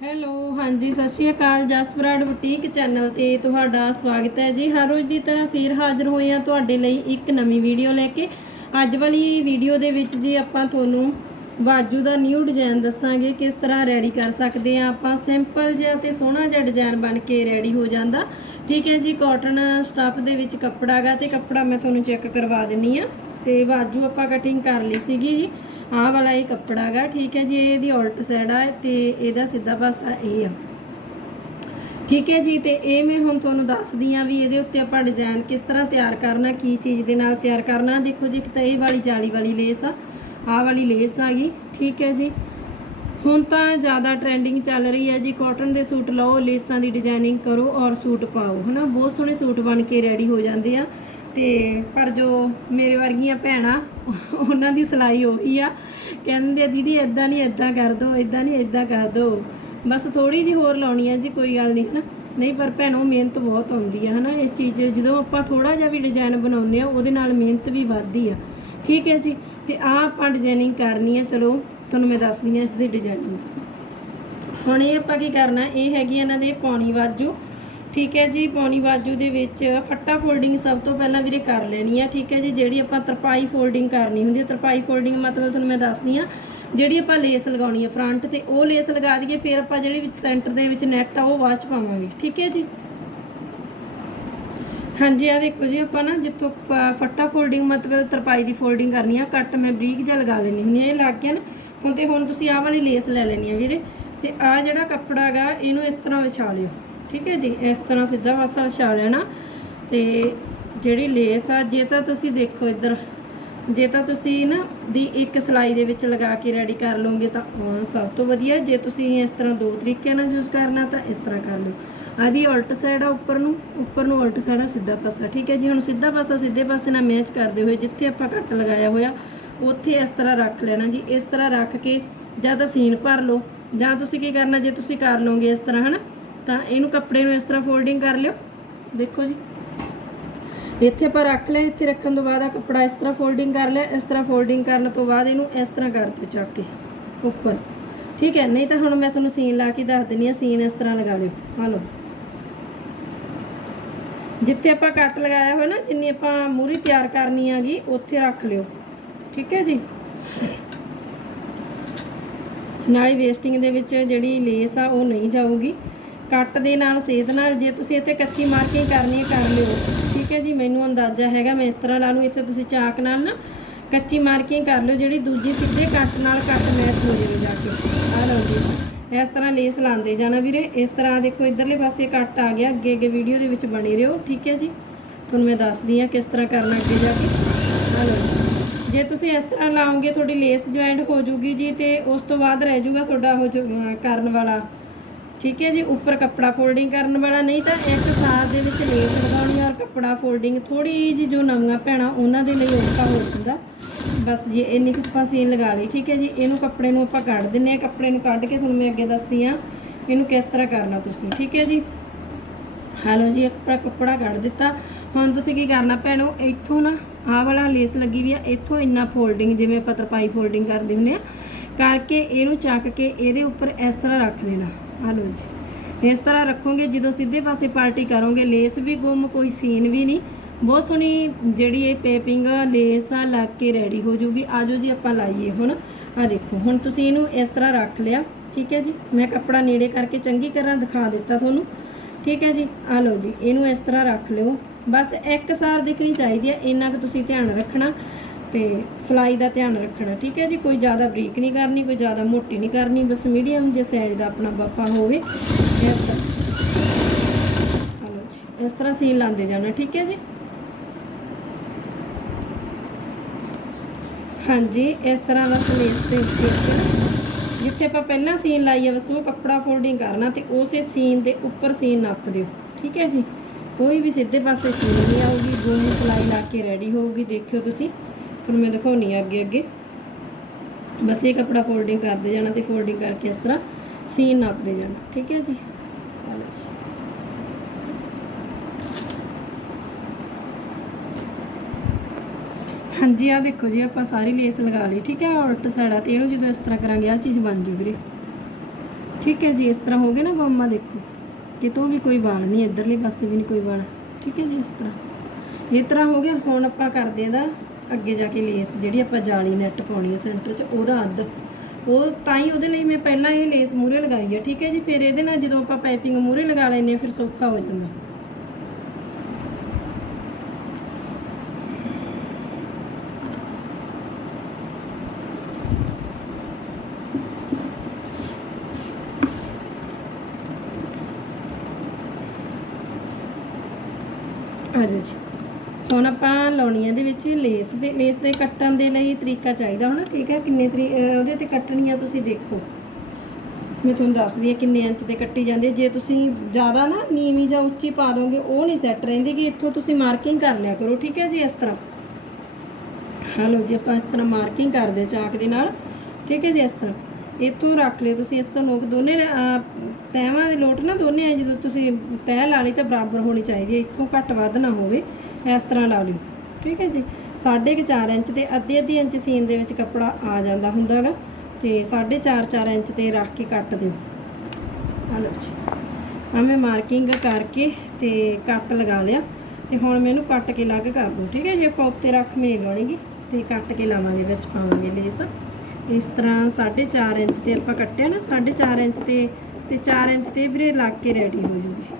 Hello, ਹਾਂਜੀ, ਸਤਿ ਸ਼੍ਰੀ ਅਕਾਲ ਜਸਪਰਾਡ boutique channel ਤੇ ਤੁਹਾਡਾ ਸਵਾਗਤ ਹੈ ਜੀ। ਹਰ ਰੋਜ਼ ਦੀ ਤਰ੍ਹਾਂ ਫੇਰ ਹਾਜ਼ਰ ਹੋਏ ਆ ਤੁਹਾਡੇ ਲਈ ਇੱਕ ਨਵੀਂ ਵੀਡੀਓ ਲੈ ਕੇ। ਅੱਜ ਵਾਲੀ ਵੀਡੀਓ ਦੇ ਵਿੱਚ ਜੀ ਆਪਾਂ ਤੁਹਾਨੂੰ ਬਾਜੂ ਦਾ ਨਿਊ ਡਿਜ਼ਾਈਨ ਦੱਸਾਂਗੇ, ਕਿਸ ਤਰ੍ਹਾਂ ਰੈਡੀ ਕਰ ਸਕਦੇ ਆ ਆਪਾਂ। ਸਿੰਪਲ ਜਿਹਾ ਤੇ ਸੋਹਣਾ ਜਿਹਾ ਡਿਜ਼ਾਈਨ ਬਣ ਕੇ ਰੈਡੀ ਹੋ ਜਾਂਦਾ। ਠੀਕ ਹੈ ਜੀ, ਕਾਟਨ ਸਟਫ ਦੇ ਵਿੱਚ ਕੱਪੜਾ ਗਾ ਤੇ ਕੱਪੜਾ ਮੈਂ ਤੁਹਾਨੂੰ ਚੈੱਕ ਕਰਵਾ ਦਿੰਨੀ ਆ ਤੇ ਬਾਜੂ ਆਪਾਂ ਕਟਿੰਗ ਕਰ ਲਈ ਸੀਗੀ ਜੀ। ਆਹ ਵਾਲਾ ਇਹ ਕੱਪੜਾ ਗਾ, ਠੀਕ ਹੈ ਜੀ ਇਹਦੀ ਉਲਟ ਸਾਈਡ ਆ ਤੇ ਇਹਦਾ ਸਿੱਧਾ ਪਾਸਾ ਇਹ ਆ। ਠੀਕ ਹੈ ਜੀ, ਤੇ ਇਹ ਮੈਂ ਹੁਣ ਤੁਹਾਨੂੰ ਦੱਸਦੀ ਆ ਵੀ ਇਹਦੇ ਉੱਤੇ ਆਪਾਂ ਡਿਜ਼ਾਈਨ ਕਿਸ ਤਰ੍ਹਾਂ ਤਿਆਰ ਕਰਨਾ, ਕੀ ਚੀਜ਼ ਦੇ ਨਾਲ ਤਿਆਰ ਕਰਨਾ। ਦੇਖੋ ਜੀ, ਇੱਕ ਤਾਂ ਇਹ ਵਾਲੀ ਜਾਲੀ ਵਾਲੀ ਲੇਸ ਆ, ਆਹ ਵਾਲੀ ਲੇਸ ਆ ਗਈ, ਠੀਕ ਹੈ ਜੀ। ਹੁਣ ਤਾਂ ਜ਼ਿਆਦਾ ਟ੍ਰੈਂਡਿੰਗ ਚੱਲ ਰਹੀ ਹੈ ਜੀ ਕਾਟਨ ਦੇ ਸੂਟ ਲਓ ਲੇਸਾਂ ਦੀ ਡਿਜ਼ਾਈਨਿੰਗ ਕਰੋ ਔਰ ਸੂਟ ਪਾਓ, ਹਨਾ? ਬਹੁਤ ਸੋਹਣੇ ਸੂਟ ਬਣ ਕੇ ਰੈਡੀ ਹੋ ਜਾਂਦੇ ਆ। ਤੇ ਪਰ ਜੋ ਮੇਰੇ ਵਰਗੀਆਂ ਭੈਣਾਂ, ਉਹਨਾਂ ਦੀ ਸਿਲਾਈ ਉਹੀ ਆ। ਕਹਿੰਦੇ ਆ ਦੀਦੀ ਇਦਾਂ ਨਹੀਂ ਇਦਾਂ ਕਰ ਦੋ ਇਦਾਂ ਨਹੀਂ ਇਦਾਂ ਕਰ ਦੋ। ਬਸ ਥੋੜੀ ਜਿਹੀ ਹੋਰ ਲਾਉਣੀ ਆ ਜੀ, ਕੋਈ ਗੱਲ ਨਹੀਂ ਹਨਾ? ਨਹੀਂ, ਪਰ ਭੈਣੋ, ਮਿਹਨਤ ਬਹੁਤ ਆਉਂਦੀ ਆ, ਹਨਾ? ਇਸ ਚੀਜ਼ 'ਚ ਜਦੋਂ ਆਪਾਂ ਥੋੜਾ ਜਿਹਾ ਵੀ ਡਿਜ਼ਾਈਨ ਬਣਾਉਂਦੇ ਆ, ਉਹਦੇ ਨਾਲ ਮਿਹਨਤ ਵੀ ਵੱਧਦੀ ਆ। ਠੀਕ ਹੈ ਜੀ? ਤੇ ਆ ਆਪਾਂ ਡਿਜ਼ਾਈਨਿੰਗ ਕਰਨੀ ਆ, ਚਲੋ, ਤੁਹਾਨੂੰ ਮੈਂ ਦੱਸਦੀ ਆ ਇਸ ਦੀ ਡਿਜ਼ਾਈਨਿੰਗ ਹੁਣ ਇਹ ਆਪਾਂ ਕੀ ਕਰਨਾ, ਇਹ ਹੈਗੀ ਇਹਨਾਂ ਦੇ ਪੌਣੀ ਵਾਜੂ। ਠੀਕ ਹੈ ਜੀ, ਪੌਣੀ ਬਾਜੂ ਦੇ ਵਿੱਚ ਫੱਟਾ ਫੋਲਡਿੰਗ ਸਭ ਤੋਂ ਪਹਿਲਾਂ ਵੀਰੇ ਕਰ ਲੈਣੀ ਆ, ਠੀਕ ਹੈ ਜੀ, ਜਿਹੜੀ ਆਪਾਂ ਤਰਪਾਈ ਫੋਲਡਿੰਗ ਕਰਨੀ ਹੁੰਦੀ ਹੈ ਤਰਪਾਈ ਫੋਲਡਿੰਗ ਮਤਲਬ ਤੁਹਾਨੂੰ ਮੈਂ ਦੱਸਦੀ ਆ, ਜਿਹੜੀ ਆਪਾਂ ਲੇਸ ਲਗਾਉਣੀ ਹੈ ਫਰੰਟ ਤੇ, ਉਹ ਲੇਸ ਲਗਾ ਦਈਏ, ਫਿਰ ਆਪਾਂ ਜਿਹੜੀ ਵਿੱਚ ਸੈਂਟਰ ਦੇ ਵਿੱਚ ਨੈਟ ਆ, ਉਹ ਬਾਅਦ ਚ ਪਾਵਾਂਗੇ, ਠੀਕ ਹੈ ਜੀ। ਹਾਂਜੀ ਆ ਦੇਖੋ ਜੀ, ਆਪਾਂ ਨਾ ਜਿੱਥੋਂ ਫੱਟਾ ਫੋਲਡਿੰਗ ਮਤਲਬ ਤਰਪਾਈ ਦੀ ਫੋਲਡਿੰਗ ਕਰਨੀ ਆ, ਕੱਟ ਮੈਂ ਬਰੀਕ ਜਿਹਾ ਲਗਾ ਲੈਣੀ ਹੁੰਦੀ ਆ, ਇਹ ਲੱਗ ਗਿਆ ਨਾ, ਹੁਣ ਤੇ ਹੁਣ ਤੁਸੀਂ ਆਹ ਵਾਲੀ ਲੇਸ ਲੈ ਲੈਣੀ ਆ ਵੀਰੇ, ਤੇ ਆ ਜਿਹੜਾ ਕੱਪੜਾ ਹੈਗਾ, ਇਹਨੂੰ ਇਸ ਤਰ੍ਹਾਂ ਵਿਛਾ ਲਿਓ ਠੀਕ ਹੈ ਜੀ, ਇਸ ਤਰ੍ਹਾਂ ਸਿੱਧਾ ਪਾਸਾ ਵਿਛਾ ਲੈਣਾ ਤੇ ਜਿਹੜੀ ਲੇਸ ਆ, ਜੇ ਤਾਂ ਤੁਸੀਂ ਦੇਖੋ ਇੱਧਰ, ਜੇ ਤਾਂ ਤੁਸੀਂ ਨਾ ਵੀ ਇੱਕ ਸਲਾਈ ਦੇ ਵਿੱਚ ਲਗਾ ਕੇ ਰੈਡੀ ਕਰ ਲਓਗੇ ਤਾਂ ਸਭ ਤੋਂ ਵਧੀਆ। ਜੇ ਤੁਸੀਂ ਇਸ ਤਰ੍ਹਾਂ ਦੋ ਤਰੀਕਿਆਂ ਨਾਲ ਯੂਜ਼ ਕਰਨਾ ਤਾਂ ਇਸ ਤਰ੍ਹਾਂ ਕਰ ਲਿਓ। ਆਦੀ ਉਲਟ ਸਾਈਡ ਆ ਉੱਪਰ ਨੂੰ ਉੱਪਰ ਨੂੰ ਉਲਟ ਸਾਈਡ ਆ ਸਿੱਧਾ ਪਾਸਾ, ਠੀਕ ਹੈ ਜੀ। ਹੁਣ ਸਿੱਧਾ ਪਾਸਾ ਸਿੱਧੇ ਪਾਸੇ ਨਾਲ ਮੈਚ ਕਰਦੇ ਹੋਏ ਜਿੱਥੇ ਆਪਾਂ ਕੱਟ ਲਗਾਇਆ ਹੋਇਆ, ਉੱਥੇ ਇਸ ਤਰ੍ਹਾਂ ਰੱਖ ਲੈਣਾ ਜੀ। ਇਸ ਤਰ੍ਹਾਂ ਰੱਖ ਕੇ ਜਾਂ ਤਾਂ ਸੀਨ ਭਰ ਲਓ, ਜਾਂ ਤੁਸੀਂ ਕੀ ਕਰਨਾ, ਜੇ ਤੁਸੀਂ ਕਰ ਲਓਗੇ ਇਸ ਤਰ੍ਹਾਂ, ਹਨਾ? ਤਾਂ ਇਹਨੂੰ ਕੱਪੜੇ ਨੂੰ ਇਸ ਤਰ੍ਹਾਂ ਫੋਲਡਿੰਗ ਕਰ ਲਿਓ। ਦੇਖੋ ਜੀ। ਇੱਥੇ ਆਪਾਂ ਰੱਖ ਲਿਆ, ਇੱਥੇ ਰੱਖਣ ਤੋਂ ਬਾਅਦ ਆ ਕੱਪੜਾ ਇਸ ਤਰ੍ਹਾਂ ਫੋਲਡਿੰਗ ਕਰ ਲਿਆ। ਇਸ ਤਰ੍ਹਾਂ ਫੋਲਡਿੰਗ ਕਰਨ ਤੋਂ ਬਾਅਦ ਇਹਨੂੰ ਇਸ ਤਰ੍ਹਾਂ ਕਰ ਦਿਓ ਚੱਕ ਕੇ, ਉੱਪਰ। ਠੀਕ ਹੈ, ਨਹੀਂ ਤਾਂ ਹੁਣ ਮੈਂ ਤੁਹਾਨੂੰ ਸੀਨ ਲਾ ਕੇ ਦੱਸ ਦਿੰਨੀ ਆ ਸੀਨ ਇਸ ਤਰ੍ਹਾਂ ਲਗਾ ਲਿਓ। ਆ ਲਓ। ਜਿੱਥੇ ਆਪਾਂ ਕੱਟ ਲਗਾਇਆ ਹੋਇਆ ਨਾ, ਜਿੰਨੀ ਆਪਾਂ ਮੂਰੀ ਤਿਆਰ ਕਰਨੀ ਹੈਗੀ, ਉੱਥੇ ਰੱਖ ਲਿਓ। ਠੀਕ ਹੈ ਜੀ। ਨਾਲੇ ਵੇਸਟਿੰਗ ਦੇ ਵਿੱਚ ਜਿਹੜੀ ਲੇਸ ਆ, ਉਹ ਨਹੀਂ ਜਾਊਗੀ। ਕੱਟ ਦੇ ਨਾਲ ਸੇਧ ਨਾਲ ਜੇ ਤੁਸੀਂ ਇੱਥੇ ਕੱਚੀ ਮਾਰਕਿੰਗ ਕਰਨੀ ਹੈ ਕਰ ਲਿਓ। ਠੀਕ ਹੈ ਜੀ ਮੈਨੂੰ ਅੰਦਾਜ਼ਾ ਹੈਗਾ ਮੈਂ ਇਸ ਤਰ੍ਹਾਂ ਲਾ ਲੂ ਇੱਥੇ ਤੁਸੀਂ ਚਾਕ ਨਾਲ ਨਾ ਕੱਚੀ ਮਾਰਕਿੰਗ ਕਰ ਲਿਓ ਜਿਹੜੀ ਦੂਜੀ ਸਿੱਧੇ ਕੱਟ ਨਾਲ ਕੱਟ ਮੈਚ ਹੋ ਜਾਵੇ ਜਾ ਕੇ। ਆ ਲਓ ਜੀ ਇਸ ਤਰ੍ਹਾਂ ਲੇਸ ਲਾਉਂਦੇ ਜਾਣਾ ਵੀਰੇ। ਇਸ ਤਰ੍ਹਾਂ ਦੇਖੋ ਇਧਰਲੇ ਪਾਸੇ ਕੱਟ ਆ ਗਿਆ ਅੱਗੇ ਅੱਗੇ ਵੀਡੀਓ ਦੇ ਵਿੱਚ ਬਣੇ ਰਹੋ। ਠੀਕ ਹੈ ਜੀ ਤੁਹਾਨੂੰ ਮੈਂ ਦੱਸਦੀ ਆ ਕਿਸ ਤਰ੍ਹਾਂ ਕਰਨਾ ਅੱਗੇ ਜਾ ਕੇ। ਆ ਲਓ ਜੀ। ਜੇ ਤੁਸੀਂ ਇਸ ਤਰ੍ਹਾਂ ਲਾਓਗੇ ਤੁਹਾਡੀ ਲੇਸ ਜੁਆਇੰਟ ਹੋ ਜੂਗੀ ਜੀ ਤੇ ਉਸ ਤੋਂ ਬਾਅਦ ਰਹਿ ਜੂਗਾ ਤੁਹਾਡਾ ਉਹ ਜੋ, ਕਰਨ ਵਾਲਾ। ਠੀਕ ਹੈ ਜੀ, ਉੱਪਰ ਕੱਪੜਾ ਫੋਲਡਿੰਗ ਕਰਨ ਵਾਲਾ ਨਹੀਂ ਤਾਂ ਇਸ ਸਾਥ ਦੇ ਵਿੱਚ ਲੇਸ ਲਗਾਉਣੀ ਔਰ ਕੱਪੜਾ ਫੋਲਡਿੰਗ ਥੋੜੀ ਜੀ ਜੋ ਨਵੀਆਂ ਭੈਣਾਂ ਉਹਨਾਂ ਦੇ ਲਈ ਔਖਾ ਹੋ ਜਾਂਦਾ। ਬਸ ਜੀ, ਇੰਨੀ ਕੁ ਸਪਾਸੀਨ ਲਗਾ ਲਈ, ਠੀਕ ਹੈ ਜੀ। ਇਹਨੂੰ ਕੱਪੜੇ ਨੂੰ ਆਪਾਂ ਕੱਢ ਦਿੰਨੇ ਆ ਕੱਪੜੇ ਨੂੰ ਕੱਢ ਕੇ ਤੁਹਾਨੂੰ ਮੈਂ ਅੱਗੇ ਦੱਸਦੀ ਆ ਇਹਨੂੰ ਕਿਸ ਤਰ੍ਹਾਂ ਕਰਨਾ ਤੁਸੀਂ, ਠੀਕ ਹੈ ਜੀ। ਹੈਲੋ ਜੀ ਆਪਣਾ ਕੱਪੜਾ ਕੱਢ ਦਿੱਤਾ। ਹੁਣ ਤੁਸੀਂ ਕੀ ਕਰਨਾ ਭੈਣੋ, ਇੱਥੋਂ ਨਾ ਆਹ ਵਾਲਾ ਲੇਸ ਲੱਗੀ ਵੀ ਆ, ਇੱਥੋਂ ਇੰਨਾ ਫੋਲਡਿੰਗ ਜਿਵੇਂ ਆਪਾਂ ਤਰਪਾਈ ਫੋਲਡਿੰਗ ਕਰਦੇ ਹੁੰਦੇ ਆ ਕਰਕੇ ਇਹਨੂੰ ਚੱਕ ਕੇ ਇਹਦੇ ਉੱਪਰ ਇਸ ਤਰ੍ਹਾਂ ਰੱਖ ਦੇਣਾ। ਆਹ ਲਓ ਜੀ। ਇਸ ਤਰ੍ਹਾਂ ਰੱਖੋਗੇ, ਜਦੋਂ ਸਿੱਧੇ ਪਾਸੇ ਪਾਰਟੀ ਕਰੋਗੇ, ਲੇਸ ਵੀ ਗੁੰਮ, ਕੋਈ ਸੀਨ ਵੀ ਨਹੀਂ। ਬਹੁਤ ਸੋਹਣੀ ਜਿਹੜੀ ਇਹ ਪੇਪਿੰਗ ਲੇਸ ਆ ਲੱਗ ਕੇ ਰੈਡੀ ਹੋ ਜੂਗੀ ਆਜੋ ਜੀ, ਆਪਾਂ ਲਾਈਏ ਹੁਣ। ਆ ਦੇਖੋ, ਹੁਣ ਤੁਸੀਂ ਇਹਨੂੰ ਇਸ ਤਰ੍ਹਾਂ ਰੱਖ ਲਿਆ। ਠੀਕ ਹੈ ਜੀ? ਮੈਂ ਕੱਪੜਾ ਨੇੜੇ ਕਰਕੇ ਚੰਗੀ ਤਰ੍ਹਾਂ ਦਿਖਾ ਦਿੱਤਾ ਤੁਹਾਨੂੰ। ਠੀਕ ਹੈ ਜੀ? ਆ ਲਓ ਜੀ, ਇਹਨੂੰ ਇਸ ਤਰ੍ਹਾਂ ਰੱਖ ਲਿਓ। ਬਸ ਇੱਕ ਸਾਰ ਦਿਖਣੀ ਚਾਹੀਦੀ ਹੈ, ਇੰਨਾ ਕੁ ਤੁਸੀਂ ਧਿਆਨ ਰੱਖਣਾ। ਤੇ ਸਲਾਈ ਦਾ ਧਿਆਨ ਰੱਖਣਾ, ਠੀਕ ਹੈ ਜੀ? ਕੋਈ ਜ਼ਿਆਦਾ ਬਰੀਕ ਨਹੀਂ ਕਰਨੀ, ਕੋਈ ਜ਼ਿਆਦਾ ਮੋਟੀ ਨਹੀਂ ਕਰਨੀ, ਬਸ ਮੀਡੀਅਮ ਜੇ ਸਾਈਜ਼ ਦਾ ਆਪਣਾ ਬੱਫਾ ਹੋਵੇ। ਇਸ ਤਰ੍ਹਾਂ। ਆ ਜੀ, ਇਸ ਤਰ੍ਹਾਂ ਸੀਨ ਲਾਉਂਦੇ ਜਾਣਾ, ਠੀਕ ਹੈ ਜੀ? ਹਾਂਜੀ, ਇਸ ਤਰ੍ਹਾਂ ਦਾ ਸਲੇਸ ਦੇ ਜਿੱਥੇ ਆਪਾਂ ਪਹਿਲਾਂ ਸੀਨ ਲਾਈ ਆ, ਬਸ ਉਹ ਕੱਪੜਾ ਫੋਲਡਿੰਗ ਕਰਨਾ ਤੇ ਉਸੇ ਸੀਨ ਦੇ ਉੱਪਰ ਸੀਨ ਨੱਪ ਦਿਓ, ਠੀਕ ਹੈ ਜੀ? ਕੋਈ ਵੀ ਸਿੱਧੇ ਪਾਸੇ ਸੀਨ ਨਹੀਂ ਆਊਗੀ ਗੁੰਮ ਸਲਾਈ ਲਾ ਕੇ ਰੈਡੀ ਹੋਊਗੀ, ਦੇਖਿਓ ਤੁਸੀਂ। ਤੁਹਾਨੂੰ ਮੈਂ ਦਿਖਾਉਣੀ ਆ ਅੱਗੇ ਅੱਗੇ। ਬਸ ਇਹ ਕੱਪੜਾ ਫੋਲਡਿੰਗ ਕਰਦੇ ਜਾਣਾ ਤੇ ਫੋਲਡਿੰਗ ਕਰਕੇ ਇਸ ਤਰ੍ਹਾਂ ਸੀਨ ਨਾਪਦੇ ਜਾਣਾ, ਠੀਕ ਹੈ ਜੀ? ਆ ਲਓ ਜੀ। ਹਾਂਜੀ ਆ ਦੇਖੋ ਜੀ, ਆਪਾਂ ਸਾਰੀ ਲੇਸ ਲਗਾ ਲਈ, ਠੀਕ ਹੈ? ਉਲਟ ਸਾਈਡ ਆ ਤੇ ਇਹਨੂੰ ਜਦੋਂ ਇਸ ਤਰ੍ਹਾਂ ਕਰਾਂਗੇ ਆ ਚੀਜ਼ ਬਣ ਜੂ ਵੀਰੇ। ਠੀਕ ਹੈ ਜੀ, ਇਸ ਤਰ੍ਹਾਂ ਹੋ ਗਿਆ ਨਾ ਗੋਮਾ, ਦੇਖੋ। ਕਿਤੋਂ ਵੀ ਕੋਈ ਵਾਲ ਨਹੀਂ, ਇਧਰਲੇ ਪਾਸੇ ਵੀ ਨਹੀਂ ਕੋਈ ਵਾਲ। ਠੀਕ ਹੈ ਜੀ, ਇਸ ਤਰ੍ਹਾਂ। ਇਹ ਤਰ੍ਹਾਂ ਹੋ ਗਿਆ, ਹੁਣ ਆਪਾਂ ਕਰਦੇ ਇਹਦਾ ਅੱਗੇ ਜਾ ਕੇ ਲੇਸ ਜਿਹੜੀ ਆਪਾਂ ਜਾਲੀ ਨੈਟ ਪਾਉਣੀ ਹੈ ਸੈਂਟਰ 'ਚ, ਉਹਦਾ ਅੱਧ। ਉਹ ਤਾਂ ਹੀ ਉਹਦੇ ਲਈ ਮੈਂ ਪਹਿਲਾਂ ਇਹ ਲੇਸ ਮੂਰੇ ਲਗਾਈ ਹੈ ਠੀਕ ਹੈ ਜੀ? ਫਿਰ ਇਹਦੇ ਨਾਲ ਜਦੋਂ ਆਪਾਂ ਪਾਈਪਿੰਗ ਮੂਰੇ ਲਗਾ ਲੈਂਦੇ ਹਾਂ, ਫਿਰ ਸੌਖਾ ਹੋ ਜਾਂਦਾ ਆ ਜਾਓ ਜੀ ਹੁਣ ਆਪਾਂ ਲਾਉਣੀ ਹੈ ਦੇ ਵਿੱਚ ਲੇਸ ਦੇ ਲੇਸ ਦੇ ਕੱਟਣ ਦੇ ਲਈ ਤਰੀਕਾ ਚਾਹੀਦਾ ਹੋਣਾ ਠੀਕ ਹੈ ਕਿੰਨੇ ਤਰੀ ਉਹਦੇ ਤੇ ਕੱਟਣੀ ਆ ਤੁਸੀਂ ਦੇਖੋ। ਮੈਂ ਤੁਹਾਨੂੰ ਦੱਸਦੀ ਹਾਂ ਕਿੰਨੇ ਇੰਚ ਤੇ ਕੱਟੀ ਜਾਂਦੀ ਜੇ ਤੁਸੀਂ ਜ਼ਿਆਦਾ ਨਾ ਨੀਵੀਂ ਜਾਂ ਉੱਚੀ ਪਾ ਦੋਗੇ ਉਹ ਨਹੀਂ ਸੈੱਟ ਰਹਿੰਦੀ ਕਿ ਇੱਥੋਂ ਤੁਸੀਂ ਮਾਰਕਿੰਗ ਕਰ ਲਿਆ ਕਰੋ ਠੀਕ ਹੈ ਜੀ ਇਸ ਤਰ੍ਹਾਂ। ਹਲੋ ਜੀ ਆਪਾਂ ਇਸ ਤਰ੍ਹਾਂ ਮਾਰਕਿੰਗ ਕਰਦੇ ਚਾਕ ਦੇ ਨਾਲ। ਠੀਕ ਹੈ ਜੀ ਇਸ ਤਰ੍ਹਾਂ। ਇੱਥੋਂ ਰੱਖ ਲਿਓ ਤੁਸੀਂ ਇਸ ਤੋਂ ਲੋਕ ਦੋਨੇ ਅਹ, ਦੇ ਲੋਟ ਨਾ ਦੋਨੇ ਆ ਜਦੋਂ ਤੁਸੀਂ ਤਹਿ ਲਾ ਲਈ ਤਾਂ ਬਰਾਬਰ ਹੋਣੀ ਚਾਹੀਦੀ ਹੈ। ਇੱਥੋਂ ਘੱਟ ਵੱਧ ਨਾ ਹੋਵੇ ਇਸ ਤਰ੍ਹਾਂ ਲਾ ਲਿਓ। ਠੀਕ ਹੈ ਜੀ? ਸਾਢੇ ਕੁ ਚਾਰ ਇੰਚ ਤੇ ਅੱਧੀ ਅੱਧੀ ਇੰਚ ਸੀਨ ਦੇ ਵਿੱਚ ਕੱਪੜਾ ਆ ਜਾਂਦਾ ਹੁੰਦਾ ਹੁੰਦਾਗਾ ਤੇ ਸਾਢੇ ਚਾਰ ਚਾਰ ਇੰਚ ਤੇ ਰੱਖ ਕੇ ਕੱਟ ਦਿਓ। ਆ ਲਓ ਜੀ। ਆ ਮੈਂ ਮਾਰਕਿੰਗ ਕਰਕੇ ਤੇ ਕੱਟ ਲਗਾ ਲਿਆ। ਤੇ ਹੁਣ ਮੈਨੂੰ ਕੱਟ ਕੇ ਅਲੱਗ ਕਰ ਦੋ। ਠੀਕ ਹੈ ਜੇ? ਆਪਾਂ ਉੱਤੇ ਰੱਖ ਮੈਂ ਨਹੀਂ ਲਾਉਣੀਗੀ ਤੇ ਕੱਟ ਕੇ ਲਾਵਾਂਗੇ, ਵਿੱਚ ਪਾਵਾਂਗੇ ਲੇਸ। ਇਸ ਤਰ੍ਹਾਂ 4.5 ਇੰਚ ਤੇ ਆਪਾਂ ਕੱਟਿਆ ਨਾ 4.5 ਇੰਚ ਤੇ ਤੇ 4 ਇੰਚ ਤੇ ਵੀਰੇ ਲੱਗ ਕੇ ਰੈਡੀ ਹੋ ਜੂਗੀ।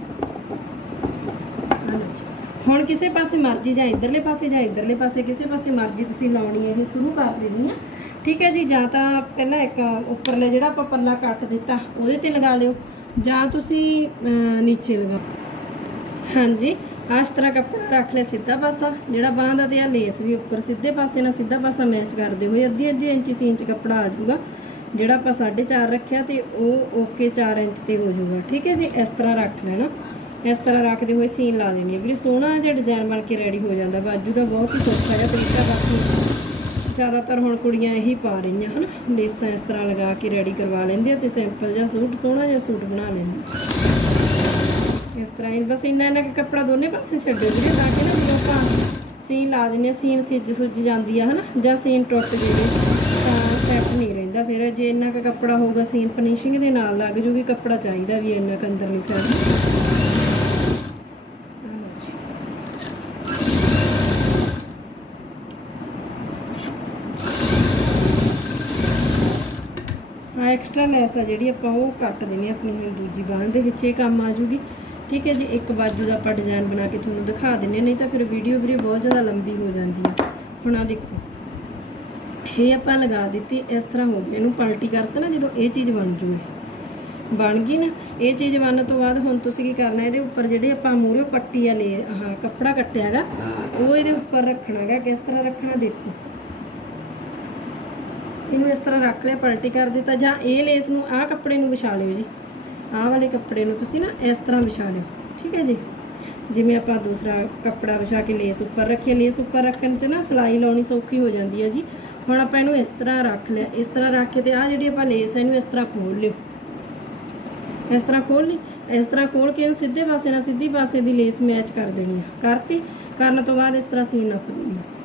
ਆ ਲਓ ਜੀ। ਹੁਣ ਕਿਸੇ ਪਾਸੇ ਮਰਜ਼ੀ ਜਾਂ ਇਧਰਲੇ ਪਾਸੇ ਜਾਂ ਇਧਰਲੇ ਪਾਸੇ, ਕਿਸੇ ਪਾਸੇ ਮਰਜ਼ੀ ਤੁਸੀਂ ਲਾਉਣੀ ਹੈ ਇਹ ਸ਼ੁਰੂ ਕਰ ਦੇਣੀ ਆ। ਠੀਕ ਹੈ ਜੀ, ਜਾਂ ਤਾਂ ਪਹਿਲਾਂ ਇੱਕ ਉੱਪਰਲੇ ਜਿਹੜਾ ਆਪਾਂ ਪੱਲਾ ਕੱਟ ਦਿੱਤਾ, ਉਹਦੇ ਤੇ ਲਗਾ ਲਿਓ। ਜਾਂ ਤੁਸੀਂ ਨੀਚੇ ਲਗਾ ਹਾਂਜੀ ਇਸ ਤਰ੍ਹਾਂ ਕੱਪੜਾ ਰੱਖ ਲਿਆ ਸਿੱਧਾ ਪਾਸਾ, ਜਿਹੜਾ ਬਾਹਾਂ ਦਾ ਤੇ ਆ ਲੇਸ ਵੀ ਉੱਪਰ, ਸਿੱਧੇ ਪਾਸੇ ਨਾਲ ਸਿੱਧਾ ਪਾਸਾ ਮੈਚ ਕਰਦੇ ਹੋਏ ਅੱਧੀ ਅੱਧੀ ਇੰਚ ਸੀ ਇੰਚ ਕੱਪੜਾ ਆ ਜਾਊਗਾ। ਜਿਹੜਾ ਆਪਾਂ 4.5 ਰੱਖਿਆ ਤੇ ਉਹ ਓਕੇ 4 ਇੰਚ ਤੇ ਹੋ ਜਾਊਗਾ। ਠੀਕ ਹੈ ਜੀ, ਇਸ ਤਰ੍ਹਾਂ ਰੱਖ ਲੈਣਾ। ਇਸ ਤਰ੍ਹਾਂ ਰੱਖਦੇ ਹੋਏ ਸੀਨ ਲਾ ਦੇਣੀ ਹੈ। ਵੀਰੇ, ਸੋਹਣਾ ਜਿਹਾ ਡਿਜ਼ਾਈਨ ਬਣ ਕੇ ਰੈਡੀ ਹੋ ਜਾਂਦਾ। ਬਾਜੂ ਦਾ ਬਹੁਤ ਹੀ ਸੌਖਾ ਜਿਹਾ ਤਰੀਕਾ ਬਾਕੀ ਜ਼ਿਆਦਾਤਰ ਹੁਣ ਕੁੜੀਆਂ ਇਹੀ ਪਾ ਰਹੀਆਂ, ਹਨ? ਲੇਸਾਂ ਇਸ ਤਰ੍ਹਾਂ ਲਗਾ ਕੇ ਰੈਡੀ ਕਰਵਾ ਲੈਂਦੇ ਆ ਤੇ ਸਿੰਪਲ ਜਿਹਾ ਸੂਟ, ਸੋਹਣਾ ਜਿਹਾ ਸੂਟ ਬਣਾ ਲੈਂਦੇ ਇਸ ਤਰ੍ਹਾਂ ਹੀ ਬਸ ਇੰਨਾ ਇੰਨਾ ਕੁ ਕੱਪੜਾ ਦੋਨੇ ਪਾਸੇ ਛੱਡੋ ਵੀਰੇ, ਤਾਂ ਕਿ ਨਾ ਜਦੋਂ ਆਪਾਂ ਸੀਨ ਲਾ ਦਿੰਦੇ ਆ ਸੀਨ ਸਿੱਜ ਸੁੱਜ ਜਾਂਦੀ ਆ, ਹਨਾ? ਜਾਂ ਸੀਨ ਟੁੱਟ ਜਾਵੇ, ਤਾਂ ਸੈੱਟ ਨਹੀਂ ਰਹਿੰਦਾ। ਫਿਰ ਜੇ ਇੰਨਾ ਕੁ ਕੱਪੜਾ ਹੋਊਗਾ ਸੀਨ ਫਿਨਿਸ਼ਿੰਗ ਦੇ ਨਾਲ ਲੱਗ ਜੂਗੀ, ਕੱਪੜਾ ਚਾਹੀਦਾ ਵੀ ਇੰਨਾ ਕੁ ਅੰਦਰਲੀ ਸਾਈਡ ਆ ਐਕਸਟਰਾ ਲੈਸ ਆ ਜਿਹੜੀ ਆਪਾਂ ਉਹ ਕੱਟ ਦੇਣੀ ਆਪਣੀ ਹੁਣ ਦੂਜੀ ਬਾਹਾਂ ਦੇ ਵਿੱਚ ਇਹ ਕੰਮ ਆ ਜੂਗੀ ਠੀਕ ਹੈ ਜੀ ਇੱਕ ਬਾਜੂ ਦਾ ਆਪਾਂ ਡਿਜ਼ਾਈਨ ਬਣਾ ਕੇ ਤੁਹਾਨੂੰ ਦਿਖਾ ਦਿੰਨੇ ਨਹੀਂ ਤਾਂ ਫਿਰ ਵੀਡੀਓ ਵੀਰੇ ਬਹੁਤ ਜ਼ਿਆਦਾ ਲੰਬੀ ਹੋ ਜਾਂਦੀ ਆ। ਹੁਣ ਆ ਦੇਖੋ ਇਹ ਆਪਾਂ ਲਗਾ ਦਿੱਤੀ ਇਸ ਤਰ੍ਹਾਂ ਹੋ ਗਿਆ ਇਹਨੂੰ ਪਲਟੀ ਕਰਤਾ ਨਾ ਜਦੋਂ ਇਹ ਚੀਜ਼ ਬਣ ਜੂਏ। ਬਣ ਗਈ ਨਾ ਇਹ ਚੀਜ਼ ਬਣਨ ਤੋਂ ਬਾਅਦ ਹੁਣ ਤੁਸੀਂ ਕੀ ਕਰਨਾ ਇਹਦੇ ਉੱਪਰ ਜਿਹੜੇ ਆਪਾਂ ਮੂਹਰੇ ਕੱਟੀ ਆ ਲੈ ਆਹ ਕੱਪੜਾ ਕੱਟਿਆ ਹੈਗਾ ਉਹ ਇਹਦੇ ਉੱਪਰ ਰੱਖਣਾ ਹੈਗਾ ਕਿਸ ਤਰ੍ਹਾਂ ਰੱਖਣਾ ਦੇਖੋ। ਇਹਨੂੰ ਇਸ ਤਰ੍ਹਾਂ ਰੱਖ ਲਿਆ, ਪਲਟੀ ਕਰ ਦਿੱਤਾ, ਜਾਂ ਇਹ ਲੇਸ ਨੂੰ, ਆਹ ਕੱਪੜੇ ਨੂੰ ਵਿਛਾ ਲਿਓ ਜੀ। ਆਹ ਵਾਲੇ ਕੱਪੜੇ ਨੂੰ ਤੁਸੀਂ ਨਾ ਇਸ ਤਰ੍ਹਾਂ ਵਿਛਾ ਲਿਓ, ਠੀਕ ਹੈ ਜੀ? ਜਿਵੇਂ ਆਪਾਂ ਦੂਸਰਾ ਕੱਪੜਾ ਵਿਛਾ ਕੇ ਲੇਸ ਉੱਪਰ ਰੱਖੀਏ, ਲੇਸ ਉੱਪਰ ਰੱਖਣ 'ਚ ਨਾ ਸਿਲਾਈ ਲਾਉਣੀ ਸੌਖੀ ਹੋ ਜਾਂਦੀ ਹੈ ਜੀ। ਹੁਣ ਆਪਾਂ ਇਹਨੂੰ ਇਸ ਤਰ੍ਹਾਂ ਰੱਖ ਲਿਆ, ਇਸ ਤਰ੍ਹਾਂ ਰੱਖ ਕੇ ਤੇ ਆਹ ਜਿਹੜੀ ਆਪਾਂ ਲੇਸ ਹੈ ਇਹਨੂੰ ਇਸ ਤਰ੍ਹਾਂ ਖੋਲ ਲਿਓ। ਇਸ ਤਰ੍ਹਾਂ ਖੋਲ ਲਈ, ਇਸ ਤਰ੍ਹਾਂ ਖੋਲ ਕੇ ਇਹਨੂੰ ਸਿੱਧੇ ਪਾਸੇ ਨਾਲ ਸਿੱਧੀ ਪਾਸੇ ਦੀ ਲੇਸ ਮੈਚ ਕਰ ਦੇਣੀ ਹੈ ਕਰਤੀ, ਕਰਨ ਤੋਂ ਬਾਅਦ ਇਸ ਤਰ੍ਹਾਂ ਸੀਨ ਨੱਪ ਦੇਣੀ ਹੈ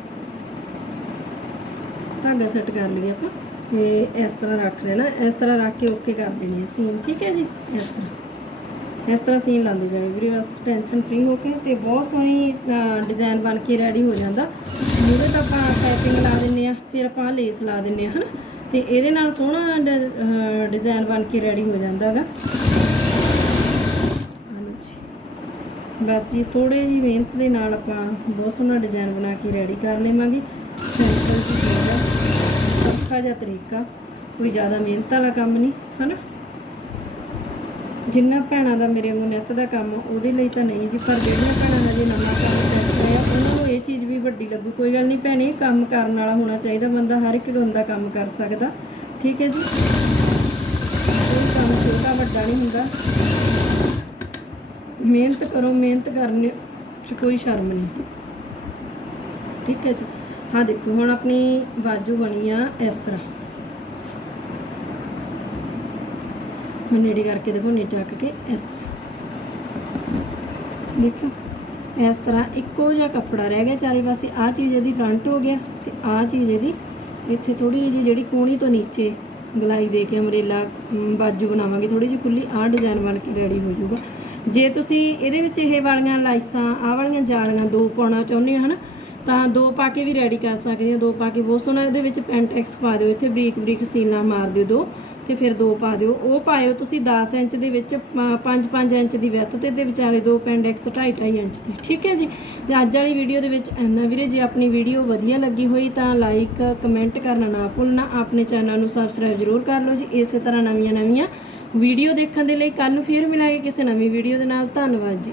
ਧਾਗਾ ਸੈੱਟ ਕਰ ਲਈਏ ਆਪਾਂ ਤੇ ਇਸ ਤਰ੍ਹਾਂ ਰੱਖ ਲੈਣਾ। ਇਸ ਤਰ੍ਹਾਂ ਰੱਖ ਕੇ ਓਕੇ ਕਰ ਦੇਣੀ ਹੈ ਸੀਨ ਠੀਕ ਹੈ ਜੀ? ਇਸ ਤਰ੍ਹਾਂ। ਇਸ ਤਰ੍ਹਾਂ ਸੀਨ ਲਾਉਂਦੇ ਜਾਏ ਵੀਰੇ, ਬਸ ਟੈਨਸ਼ਨ ਫ੍ਰੀ ਹੋ ਕੇ ਤੇ ਬਹੁਤ ਸੋਹਣੀ ਡਿਜ਼ਾਈਨ ਬਣ ਕੇ ਰੈਡੀ ਹੋ ਜਾਂਦਾ। ਜਿਹਦੇ ਤਾਂ ਆਪਾਂ ਪਾਈਪਿੰਗ ਲਾ ਦਿੰਨੇ ਆ ਫਿਰ ਆਪਾਂ ਲੇਸ ਲਾ ਦਿੰਨੇ ਆ ਹਨਾ? ਤੇ ਇਹਦੇ ਨਾਲ ਸੋਹਣਾ ਡਿਜ਼ਾਈਨ ਬਣ ਕੇ ਰੈਡੀ ਹੋ ਜਾਂਦਾ ਹੈਗਾ। ਆਹ ਬਸ ਜੀ ਥੋੜੇ ਜੀ ਮਿਹਨਤ ਦੇ ਨਾਲ ਆਪਾਂ ਬਹੁਤ ਸੋਹਣਾ ਡਿਜ਼ਾਈਨ ਬਣਾ ਕੇ ਰੈਡੀ ਕਰ ਲਵਾਂਗੇ। ਸੌਖਾ ਜਿਹਾ ਤਰੀਕਾ, ਕੋਈ ਜ਼ਿਆਦਾ ਮਿਹਨਤ ਵਾਲਾ ਕੰਮ ਨਹੀਂ, ਹਨਾ? ਜਿੰਨਾ ਭੈਣਾਂ ਦਾ ਮੇਰੇ ਵਾਂਗੂ ਨਿੱਤ ਦਾ ਕੰਮ ਉਹਦੇ ਲਈ ਤਾਂ ਨਹੀਂ ਜੀ, ਪਰ ਜਿਹੜੀਆਂ ਭੈਣਾਂ ਹਜੇ ਨਵਾਂ ਕੰਮ ਕਰ ਰਹੇ, ਉਹਨਾਂ ਨੂੰ ਇਹ ਚੀਜ਼ ਵੀ ਵੱਡੀ ਲੱਗੂ, ਕੋਈ ਗੱਲ ਨਹੀਂ ਭੈਣੇ ਕੰਮ ਕਰਨ ਵਾਲਾ ਹੋਣਾ ਚਾਹੀਦਾ, ਬੰਦਾ ਹਰ ਇੱਕ ਬੰਦਾ ਕੰਮ ਕਰ ਸਕਦਾ, ਠੀਕ ਹੈ ਜੀ? ਕੋਈ ਕੰਮ ਛੋਟਾ ਵੱਡਾ ਨਹੀਂ ਹੁੰਦਾ। ਮਿਹਨਤ ਕਰੋ, ਮਿਹਨਤ ਕਰਨ ਚ ਕੋਈ ਸ਼ਰਮ ਨਹੀਂ। ਠੀਕ ਹੈ ਜੀ? ਹਾਂ ਦੇਖੋ, ਹੁਣ ਆਪਣੀ ਬਾਜੂ ਬਣੀ ਆ ਇਸ ਤਰ੍ਹਾਂ। ਮੈਂ ਨੇੜੇ ਕਰਕੇ ਦੇਖੋ ਨੀਚੇ ਚੱਕ ਕੇ ਇਸ ਤਰ੍ਹਾਂ। ਦੇਖੋ ਇਸ ਤਰ੍ਹਾਂ ਇੱਕੋ ਜਿਹਾ ਕੱਪੜਾ ਰਹਿ ਗਿਆ ਚਾਰੇ ਪਾਸੇ। ਆਹ ਚੀਜ਼ ਇਹਦੀ ਫਰੰਟ ਹੋ ਗਿਆ ਤੇ ਆਹ ਚੀਜ਼ ਇਹਦੀ ਇੱਥੇ ਥੋੜੀ ਜਿਹੀ ਜਿਹੜੀ ਕੋਣੀ ਤੋਂ ਨੀਚੇ ਗਲਾਈ ਦੇ ਕੇ ਅਮਰੇਲਾ ਬਾਜੂ ਬਣਾਵਾਂਗੇ ਥੋੜੀ ਜਿਹੀ ਖੁੱਲੀ ਆਹ ਡਿਜ਼ਾਈਨ ਬਣ ਕੇ ਰੈਡੀ ਹੋ ਜਾਊਗਾ। ਜੇ ਤੁਸੀਂ ਇਹਦੇ ਵਿੱਚ ਇਹ ਵਾਲੀਆਂ ਲਾਈਸਾਂ, ਆਹ ਵਾਲੀਆਂ ਜਾਲੀਆਂ ਦੋ ਪਾਉਣਾ ਚਾਹੁੰਦੇ ਹੋ, ਹਨਾ ਤਾਂ ਦੋ ਪਾ ਕੇ ਵੀ ਰੈਡੀ ਕਰ ਸਕਦੇ ਹੋ, ਦੋ ਪਾ ਕੇ ਬਹੁਤ ਸੋਹਣਾ ਇਹਦੇ ਵਿੱਚ ਪੈਂਟੈਕਸ ਪਾ ਦਿਓ, ਇੱਥੇ ਬਰੀਕ ਬਰੀਕ ਸੀਨਾ ਮਾਰ ਦਿਓ ਦੋ, ਤੇ ਫਿਰ ਦੋ ਪਾ ਦਿਓ। ਉਹ ਪਾਇਓ ਤੁਸੀਂ 10 ਇੰਚ ਦੇ ਵਿੱਚ 5-5 ਇੰਚ ਦੀ ਵਿੱਥ ਤੇ ਤੇ ਵਿਚਾਲੇ ਦੋ ਪੈਂਡੈਕਸ 2.5 ਇੰਚ ਤੇ ਠੀਕ ਹੈ ਜੀ? ਤੇ ਅੱਜ ਵਾਲੀ ਵੀਡੀਓ ਦੇ ਵਿੱਚ ਇੰਨਾ ਵੀਰੇ, ਜੇ ਆਪਣੀ ਵੀਡੀਓ ਵਧੀਆ ਲੱਗੀ ਹੋਈ ਤਾਂ ਲਾਈਕ ਕਮੈਂਟ ਕਰਨਾ ਨਾ ਭੁੱਲਣਾ, ਆਪਣੇ ਚੈਨਲ ਨੂੰ ਸਬਸਕ੍ਰਾਈਬ ਜ਼ਰੂਰ ਕਰ ਲਓ ਜੀ, ਇਸੇ ਤਰ੍ਹਾਂ ਨਵੀਆਂ ਨਵੀਆਂ ਵੀਡੀਓ ਦੇਖਣ ਦੇ ਲਈ ਕੱਲ ਨੂੰ ਫੇਰ ਮਿਲਾਂਗੇ ਕਿਸੇ ਨਵੀਂ ਵੀਡੀਓ ਦੇ ਨਾਲ, ਧੰਨਵਾਦ ਜੀ।